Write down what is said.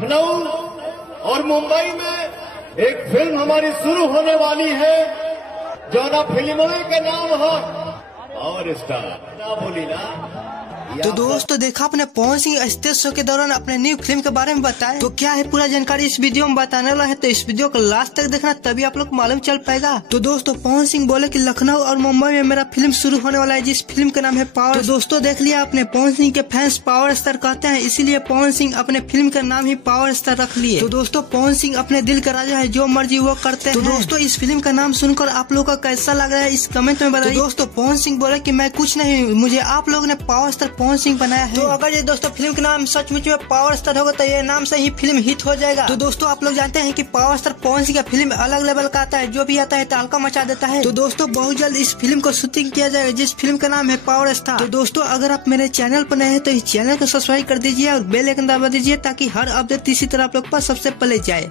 लखनऊ और मुंबई में एक फिल्म हमारी शुरू होने वाली है जो ना फिल्मों का नाम है पावर स्टार ना बोली ना। तो दोस्तों देखा अपने पवन सिंह स्टेज शो के दौरान अपने न्यू फिल्म के बारे में बताया, तो क्या है पूरा जानकारी इस वीडियो में बताने वाला है, तो इस वीडियो को लास्ट तक देखना तभी आप लोग मालूम चल पाएगा। तो दोस्तों पवन सिंह बोले कि लखनऊ और मुंबई में मेरा फिल्म शुरू होने वाला है जिस फिल्म का नाम है पावर। तो दोस्तों देख लिया अपने पवन सिंह के फैंस पावर स्टार कहते हैं, इसीलिए पवन सिंह अपने फिल्म का नाम ही पावर स्टार रख लिए। तो दोस्तों पवन सिंह अपने दिल का राजा है, जो मर्जी वो करते हैं। तो दोस्तों इस फिल्म का नाम सुनकर आप लोग का कैसा लग रहा है इस कमेंट में बताइए। दोस्तों पवन सिंह बोले कि मैं कुछ नहीं, मुझे आप लोग ने पावर स्टार पवन सिंह बनाया है। तो अगर ये दोस्तों फिल्म का नाम सचमुच में पावर स्टार होगा तो ये नाम से ही फिल्म हिट हो जाएगा। तो दोस्तों आप लोग जानते हैं कि पावर स्टार पवन सिंह का फिल्म अलग लेवल का आता है, जो भी आता है तहलका मचा देता है। तो दोस्तों बहुत जल्द इस फिल्म को शूटिंग किया जाएगा जिस फिल्म का नाम है पावर स्टार। तो दोस्तों अगर आप मेरे चैनल पर नए हैं तो इस चैनल को सब्सक्राइब कर दीजिए और बेल आइकन दबा दीजिए ताकि हर अपडेट इसी तरह आप लोग पास सबसे पहले जाए।